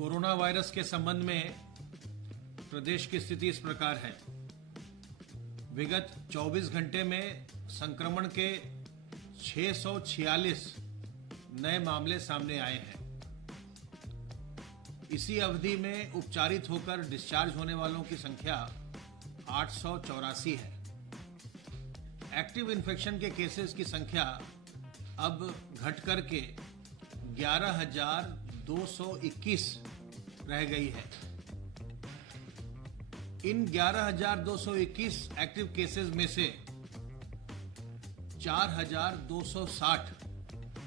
Corona virus के संबंध में प्रदेश की स्थिति इस प्रकार है। विगत 24 घंटे में संक्रमण के 646 नए मामले सामने आए हैं। इसी अवधि में उपचारित होकर डिस्चार्ज होने वालों की संख्या 884 है। एक्टिव इन्फेक्शन के केसेस की संख्या अब घट करके 11,221 रह गई है। इन 11,221 एक्टिव केसेस में से 4,260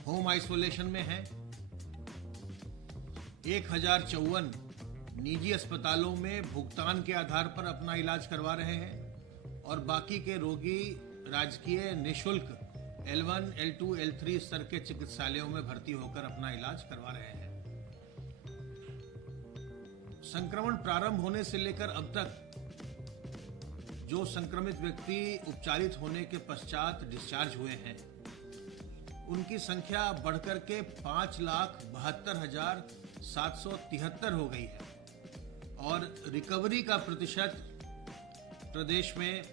होम आइसोलेशन में हैं, 1,054 निजी अस्पतालों में भुगतान के आधार पर अपना इलाज करवा रहे हैं और बाकी के रोगी राजकीय निःशुल्क L1, L2, L3 स्तर के चिकित्सालयों में भर्ती होकर अपना इलाज करवा रहे हैं। संक्रमण प्रारंभ होने से लेकर अब तक जो संक्रमित व्यक्ति उपचारित होने के पश्चात डिस्चार्ज हुए हैं, उनकी संख्या बढ़कर के 5,72,773 हो गई है और रिकवरी का प्रतिशत प्रदेश में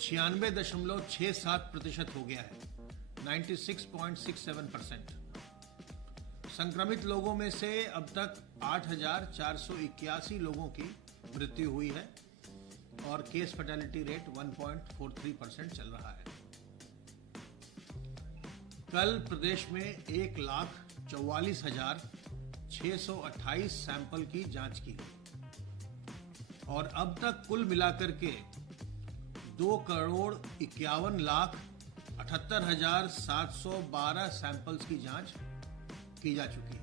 96.67% हो गया है, 96.67%। संक्रमित लोगों में से अब तक 8,481 लोगों की मृत्यु हुई है और केस फैटेलिटी रेट 1.43% चल रहा है। कल प्रदेश में 1,44,628 सैंपल की जांच की और अब तक कुल मिलाकर के 2,51,78,712 सैंपल्स की जांच की जा चुकी है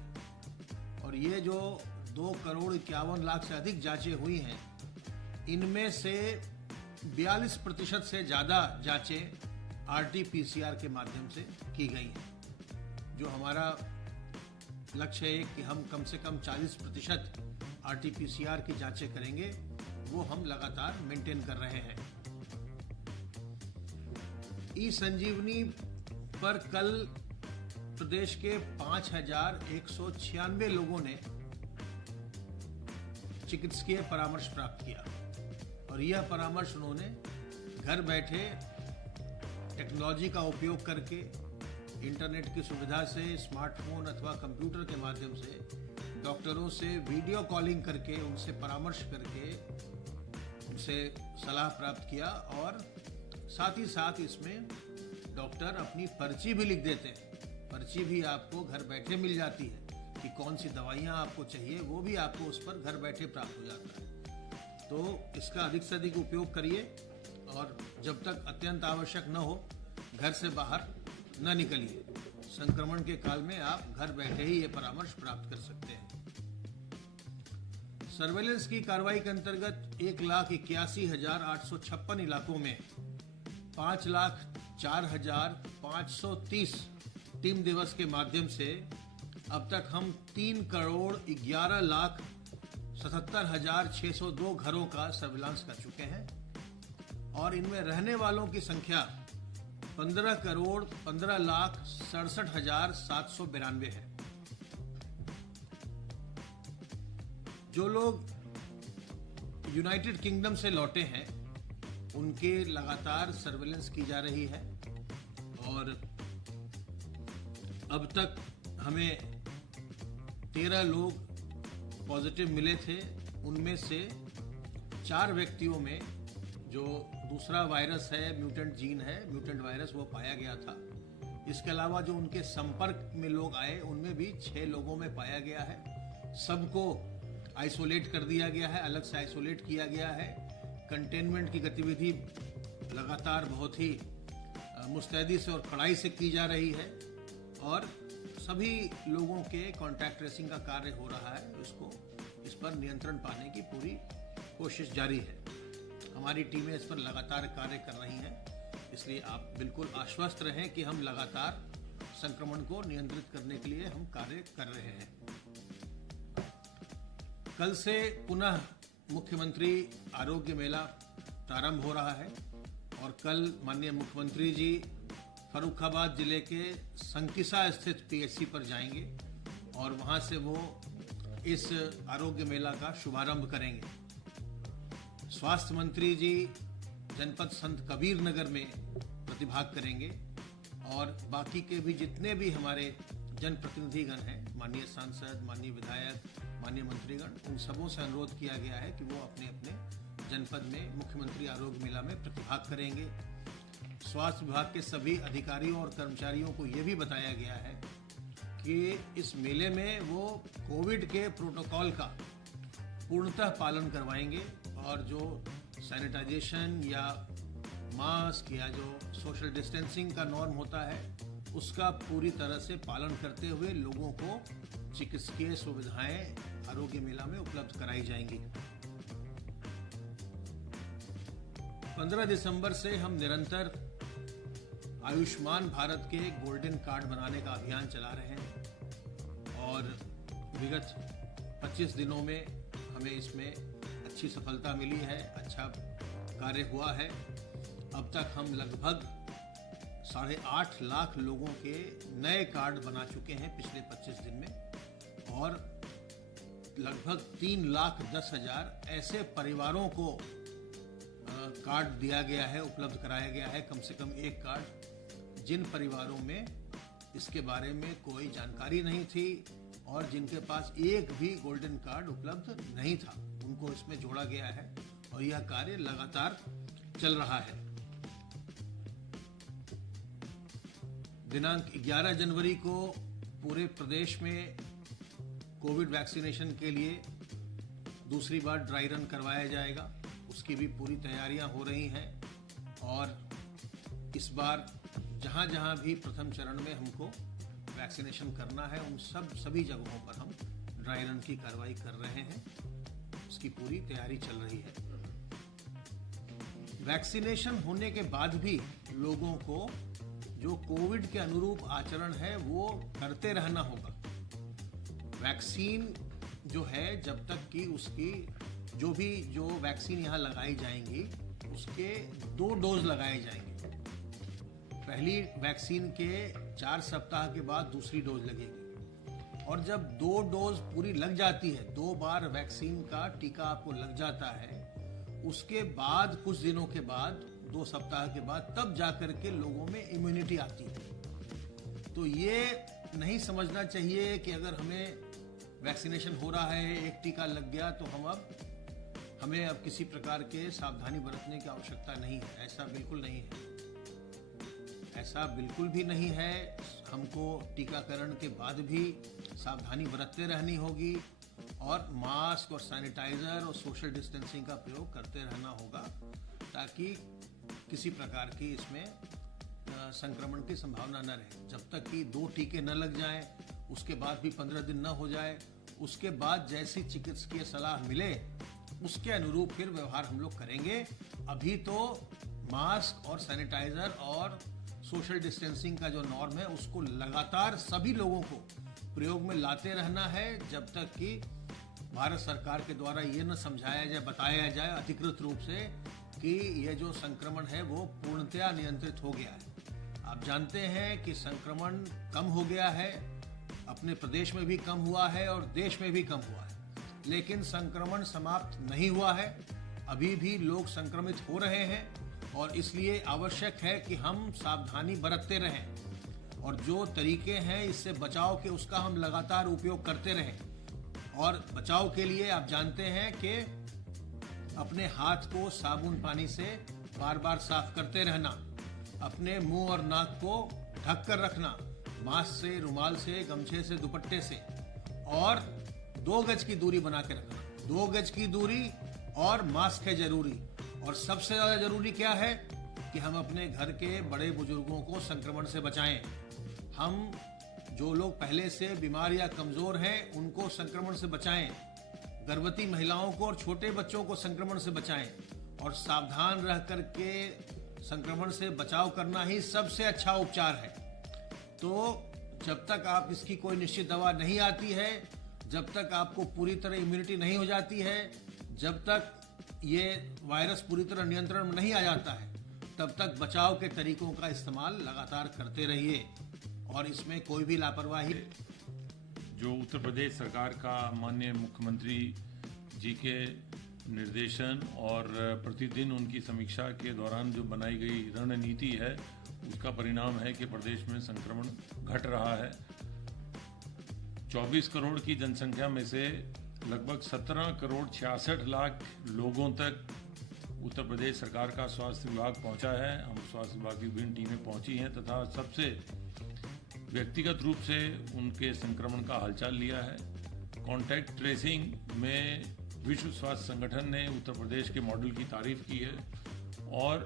और ये जो 2,51,00,000 से अधिक जांचें हुई हैं, इनमें से 42% से ज़्यादा जांचें RT-PCR के माध्यम से की गई हैं। जो हमारा लक्ष्य है कि हम कम से कम 40% RT-PCR की जांचें करेंगे, वो हम लगातार मेंटेन कर रहे हैं। ई-संजीवनी पर कल प्रदेश के 5,196 लोगों ने चिकित्सकीय परामर्श प्राप्त किया और यह परामर्श उन्होंने घर बैठे टेक्नोलॉजी का उपयोग करके, इंटरनेट की सुविधा से, स्मार्टफोन अथवा कंप्यूटर के माध्यम से डॉक्टरों से वीडियो कॉलिंग करके, उनसे परामर्श करके उनसे सलाह प्राप्त किया और साथ ही साथ इसमें डॉक्टर अपनी पर्ची भी लिख देते हैं। पर्ची भी आपको घर बैठे मिल जाती है कि कौन सी दवाइयाँ आपको चाहिए, वो भी आपको उस पर घर बैठे प्राप्त हो जाता है। तो इसका अधिक से अधिक उपयोग करिए और जब तक अत्यंत आवश्यक न हो, घर से बाहर न निकलिए। संक्रमण के काल में आप घर बैठे ही ये परामर्श प्राप्त कर सकते हैं। सर्वेलेंस की कार्रवाई के अंतर्गत 1,81,856 इलाकों में 5,04,530 टीम दिवस के माध्यम से अब तक हम 3,11,77,602 घरों का सर्विलांस कर चुके हैं और इनमें रहने वालों की संख्या 15,15,67,792 है। जो लोग यूनाइटेड किंगडम से लौटे हैं, उनके लगातार सर्वेलेंस की जा रही है और अब तक हमें 13 लोग पॉजिटिव मिले थे। उनमें से 4 व्यक्तियों में जो दूसरा वायरस है, म्यूटेंट जीन है, म्यूटेंट वायरस, वो पाया गया था। इसके अलावा जो उनके संपर्क में लोग आए, उनमें भी 6 लोगों में पाया गया है। सबको आइसोलेट कर दिया गया है, अलग से आइसोलेट किया गया है। कंटेनमेंट की गतिविधि लगातार बहुत ही मुस्तैदी से और कड़ाई से की जा रही है और सभी लोगों के कॉन्टैक्ट ट्रेसिंग का कार्य हो रहा है। इस पर नियंत्रण पाने की पूरी कोशिश जारी है। हमारी टीमें इस पर लगातार कार्य कर रही हैं, इसलिए आप बिल्कुल आश्वस्त रहें कि हम लगातार संक्रमण को नियंत्रित करने के लिए हम कार्य कर रहे हैं। कल से पुनः मुख्यमंत्री आरोग्य मेला प्रारंभ हो रहा है और कल माननीय मुख्यमंत्री जी फर्रुखाबाद जिले के संकिसा स्थित PHC पर जाएंगे और वहाँ से वो इस आरोग्य मेला का शुभारंभ करेंगे। स्वास्थ्य मंत्री जी जनपद संत कबीर नगर में प्रतिभाग करेंगे और बाकी के भी जितने भी हमारे जनप्रतिनिधिगण हैं, माननीय सांसद, माननीय विधायक, माननीय मंत्रीगण, उन सबों से अनुरोध किया गया है कि वो अपने अपने जनपद में मुख्यमंत्री आरोग्य मेला में प्रतिभाग करेंगे। स्वास्थ्य विभाग के सभी अधिकारियों और कर्मचारियों को ये भी बताया गया है कि इस मेले में वो कोविड के प्रोटोकॉल का पूर्णतः पालन करवाएंगे और जो सैनिटाइजेशन या मास्क या जो सोशल डिस्टेंसिंग का नॉर्म होता है उसका पूरी तरह से पालन करते हुए लोगों को चिकित्सकीय सुविधाएं आरोग्य मेला में उपलब्ध कराई जाएंगी। 15 दिसंबर से हम निरंतर आयुष्मान भारत के गोल्डन कार्ड बनाने का अभियान चला रहे हैं और विगत 25 दिनों में हमें इसमें अच्छी सफलता मिली है, अच्छा कार्य हुआ है। अब तक हम लगभग 8.5 लाख लोगों के नए कार्ड बना चुके हैं पिछले 25 दिन में और लगभग 3,10,000 ऐसे परिवारों को कार्ड दिया गया है, उपलब्ध कराया गया है, कम से कम एक कार्ड, जिन परिवारों में इसके बारे में कोई जानकारी नहीं थी और जिनके पास एक भी गोल्डन कार्ड उपलब्ध नहीं था, उनको इसमें जोड़ा गया है और यह कार्य लगातार चल रहा है। दिनांक 11 जनवरी को पूरे प्रदेश में कोविड वैक्सीनेशन के लिए दूसरी बार ड्राई रन करवाया जाएगा। उसकी भी पूरी तैयारियां हो रही हैं और इस बार जहां जहां भी प्रथम चरण में हमको वैक्सीनेशन करना है उन सभी जगहों पर हम ड्राई रन की कार्रवाई कर रहे हैं। उसकी पूरी तैयारी चल रही है। वैक्सीनेशन होने के बाद भी लोगों को जो कोविड के अनुरूप आचरण है वो करते रहना होगा। वैक्सीन जो है जब तक कि उसकी जो वैक्सीन यहाँ लगाई जाएंगी उसके 2 डोज लगाए जाएंगे। पहली वैक्सीन के 4 सप्ताह के बाद दूसरी डोज लगेगी और जब 2 डोज पूरी लग जाती है, 2 बार वैक्सीन का टीका आपको लग जाता है, उसके बाद कुछ दिनों के बाद 2 सप्ताह के बाद तब जाकर के लोगों में इम्यूनिटी आती है। तो ये नहीं समझना चाहिए कि अगर हमें वैक्सीनेशन हो रहा है, एक टीका लग गया तो हमें अब किसी प्रकार के सावधानी बरतने की आवश्यकता नहीं है। ऐसा बिल्कुल नहीं है, ऐसा बिल्कुल भी नहीं है। हमको टीकाकरण के बाद भी सावधानी बरतते रहनी होगी और मास्क और सैनिटाइजर और सोशल डिस्टेंसिंग का प्रयोग करते रहना होगा ताकि किसी प्रकार की इसमें संक्रमण की संभावना न रहे। जब तक कि 2 टीके न लग जाएं, उसके बाद भी 15 दिन न हो जाए, उसके बाद जैसी चिकित्सकीय सलाह मिले उसके अनुरूप फिर व्यवहार हम लोग करेंगे। अभी तो मास्क और सैनिटाइजर और सोशल डिस्टेंसिंग का जो नॉर्म है उसको लगातार सभी लोगों को प्रयोग में लाते रहना है जब तक कि भारत सरकार के द्वारा ये न समझाया जाए, बताया जाए अधिकृत रूप से कि ये जो संक्रमण है वो पूर्णतया नियंत्रित हो गया है। आप जानते हैं कि संक्रमण कम हो गया है, अपने प्रदेश में भी कम हुआ है और देश में भी कम हुआ है, लेकिन संक्रमण समाप्त नहीं हुआ है। अभी भी लोग संक्रमित हो रहे हैं और इसलिए आवश्यक है कि हम सावधानी बरतते रहें और जो तरीके हैं इससे बचाव के उसका हम लगातार उपयोग करते रहें। और बचाव के लिए आप जानते हैं कि अपने हाथ को साबुन पानी से बार बार साफ करते रहना, अपने मुंह और नाक को ढक कर रखना, मास्क से, रुमाल से, गमछे से, दुपट्टे से, और 2 गज की दूरी बना के रखना। 2 गज की दूरी और मास्क है जरूरी। और सबसे ज्यादा जरूरी क्या है कि हम अपने घर के बड़े बुजुर्गों को संक्रमण से बचाएं। हम जो लोग पहले से बीमार या कमजोर हैं उनको संक्रमण से बचाएं, गर्भवती महिलाओं को और छोटे बच्चों को संक्रमण से बचाएं और सावधान रह करके संक्रमण से बचाव करना ही सबसे अच्छा उपचार है। तो जब तक आप इसकी कोई निश्चित दवा नहीं आती है, जब तक आपको पूरी तरह इम्यूनिटी नहीं हो जाती है, जब तक ये वायरस पूरी तरह नियंत्रण में नहीं आ जाता है, तब तक बचाव के तरीकों का इस्तेमाल लगातार करते रहिए और इसमें कोई भी लापरवाही। जो उत्तर प्रदेश सरकार का माननीय मुख्यमंत्री जी के निर्देशन और प्रतिदिन उनकी समीक्षा के दौरान जो बनाई गई रणनीति है, उसका परिणाम है कि प्रदेश में संक्रमण घट रहा है। 24 करोड़ की जनसंख्या में से लगभग 17 करोड़ 66 लाख लोगों तक उत्तर प्रदेश सरकार का स्वास्थ्य विभाग पहुंचा है। हम स्वास्थ्य विभाग की विभिन्न टीमें पहुंची हैं तथा सबसे व्यक्तिगत रूप से उनके संक्रमण का हालचाल लिया है। कॉन्टैक्ट ट्रेसिंग में विश्व स्वास्थ्य संगठन ने उत्तर प्रदेश के मॉडल की तारीफ की है और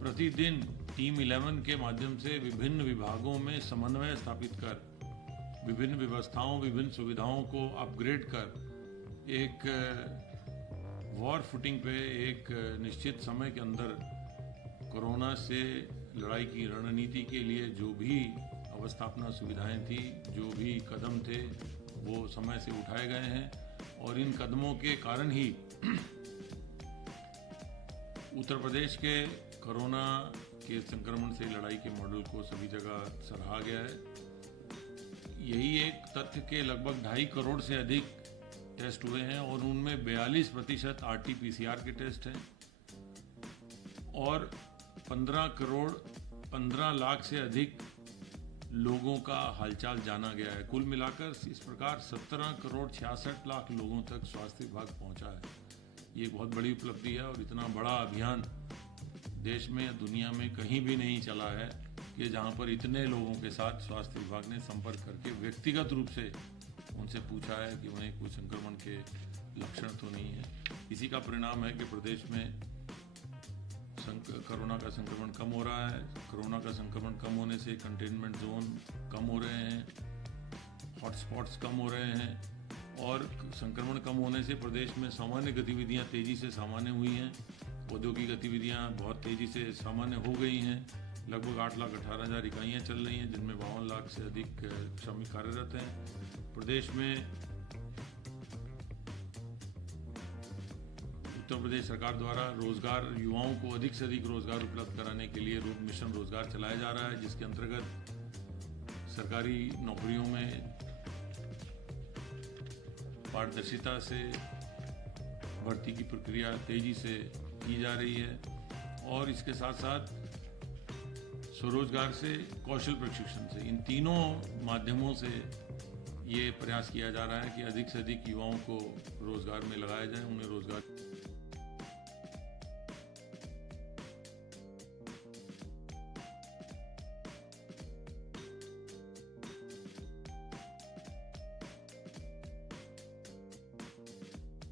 प्रतिदिन टीम 11 के माध्यम से विभिन्न विभागों में समन्वय स्थापित कर विभिन्न व्यवस्थाओं, विभिन्न सुविधाओं को अपग्रेड कर एक वॉर फुटिंग पे एक निश्चित समय के अंदर कोरोना से लड़ाई की रणनीति के लिए जो भी अवस्थापना सुविधाएं थी, जो भी कदम थे, वो समय से उठाए गए हैं और इन कदमों के कारण ही उत्तर प्रदेश के कोरोना के संक्रमण से लड़ाई के मॉडल को सभी जगह सराहा गया है। यही एक तथ्य के लगभग 2.5 करोड़ से अधिक टेस्ट हुए हैं और उनमें 42% RT-PCR के टेस्ट हैं और 15 करोड़ 15 लाख से अधिक लोगों का हालचाल जाना गया है। कुल मिलाकर इस प्रकार 17 करोड़ 66 लाख लोगों तक स्वास्थ्य विभाग पहुंचा है। ये बहुत बड़ी उपलब्धि है और इतना बड़ा अभियान देश में या दुनिया में कहीं भी नहीं चला है कि जहां पर इतने लोगों के साथ स्वास्थ्य विभाग ने संपर्क करके व्यक्तिगत रूप से उनसे पूछा है कि उन्हें कोई संक्रमण के लक्षण तो नहीं है। इसी का परिणाम है कि प्रदेश में कोरोना का संक्रमण कम हो रहा है। कोरोना का संक्रमण कम होने से कंटेनमेंट जोन कम हो रहे हैं, हॉटस्पॉट्स कम हो रहे हैं और संक्रमण कम होने से प्रदेश में सामान्य गतिविधियां तेज़ी से सामान्य हुई हैं। औद्योगिक गतिविधियां बहुत तेज़ी से सामान्य हो गई हैं। लगभग 8,18,000 इकाइयाँ चल रही हैं जिनमें 52 लाख से अधिक श्रमिक कार्यरत हैं। प्रदेश में उत्तर प्रदेश सरकार द्वारा रोजगार, युवाओं को अधिक से अधिक रोजगार उपलब्ध कराने के लिए मिशन रोजगार चलाया जा रहा है, जिसके अंतर्गत सरकारी नौकरियों में पारदर्शिता से भर्ती की प्रक्रिया तेजी से की जा रही है और इसके साथ साथ स्वरोजगार से, कौशल प्रशिक्षण से, इन तीनों माध्यमों से ये प्रयास किया जा रहा है कि अधिक से अधिक युवाओं को रोजगार में लगाया जाए, उन्हें रोजगार